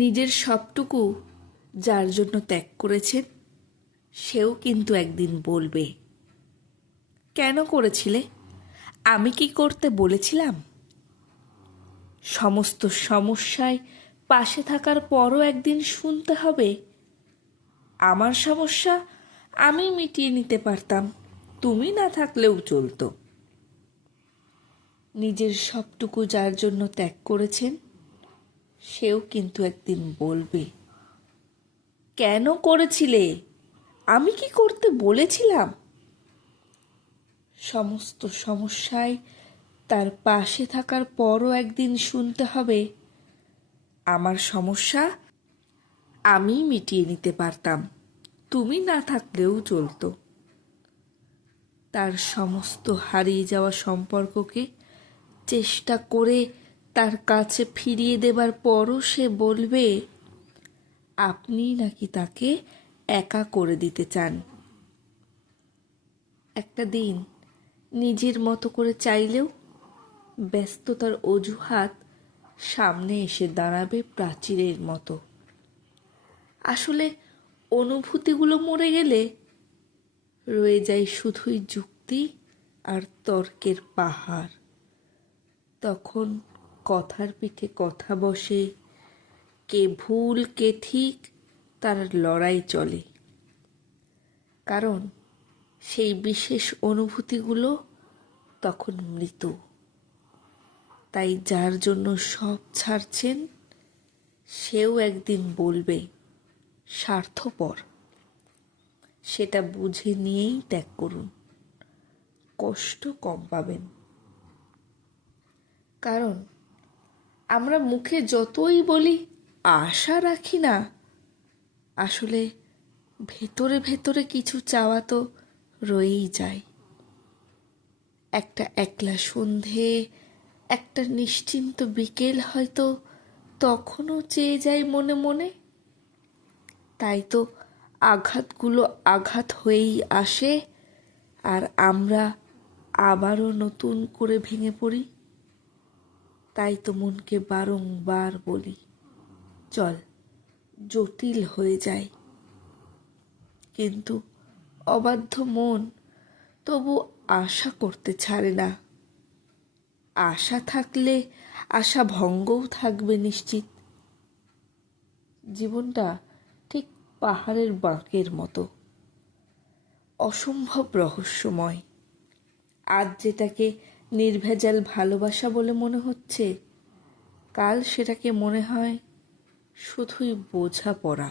নিজের সবটুকু যার জন্য ত্যাগ করেছেন সেও কিন্তু একদিন বলবে, কেন করেছিলে? আমি কি করতে বলেছিলাম? সমস্ত সমস্যায় পাশে থাকার পরও একদিন শুনতে হবে, আমার সমস্যা আমি মিটিয়ে নিতে পারতাম, তুমি না থাকলেও চলতো। নিজের সবটুকু যার জন্য ত্যাগ করেছেন সেও কিন্তু একদিন বলবে, কেন করেছিলে? আমি কি করতে বলেছিলাম? সমস্ত সমস্যায় তার পাশে থাকার পরও একদিন শুনতে হবে, আমার সমস্যা আমি মিটিয়ে নিতে পারতাম, তুমি না থাকলেও চলতো। তার সমস্ত হারিয়ে যাওয়া সম্পর্ককে চেষ্টা করে তার কাছে ফিরিয়ে দেবার পরও সে বলবে, আপনি নাকি তাকে একা করে দিতে চান। একটা দিন নিজের মতো করে চাইলেও ব্যস্ততার অজুহাত সামনে এসে দাঁড়াবে প্রাচীরের মতো। আসলে অনুভূতিগুলো মরে গেলে রয়ে যায় শুধুই যুক্তি আর তর্কের পাহাড়। তখন কথার পিঠে কথা বসে, কে ভুল কে ঠিক তার লড়াই চলে। কারণ সেই বিশেষ অনুভূতিগুলো তখন মৃত। তাই যার জন্য সব ছাড়ছেন সেও একদিন বলবে, স্বার্থপর। সেটা বুঝে নিয়েই ত্যাগ করুন, কষ্ট কম পাবেন। কারণ আমরা মুখে যতই বলি আশা রাখি না, আসলে ভেতরে ভেতরে কিছু চাওয়া তো রয়েই যায়। একটা একলা সন্ধে, একটা নিশ্চিন্ত বিকেল হয়তো তখনও চেয়ে যায় মনে মনে। তাই তো আঘাতগুলো আঘাত হয়েই আসে, আর আমরা আবারও নতুন করে ভেঙে পড়ি। তাই তো মনকে বারংবার বলি, চল জটিল হয়ে যায়। কিন্তু অবাধ্য মন তবু আশা করতে ছাড়ে না। আশা থাকলে আশা ভঙ্গও থাকবে নিশ্চিত। জীবনটা ঠিক পাহাড়ের বাঁকের মতো, অসম্ভব রহস্যময়। আজ যেটাকে নির্ভেজাল ভালোবাসা বলে মনে হচ্ছে, কাল সেটাকে মনে হয় শুধুই বোঝাপড়া।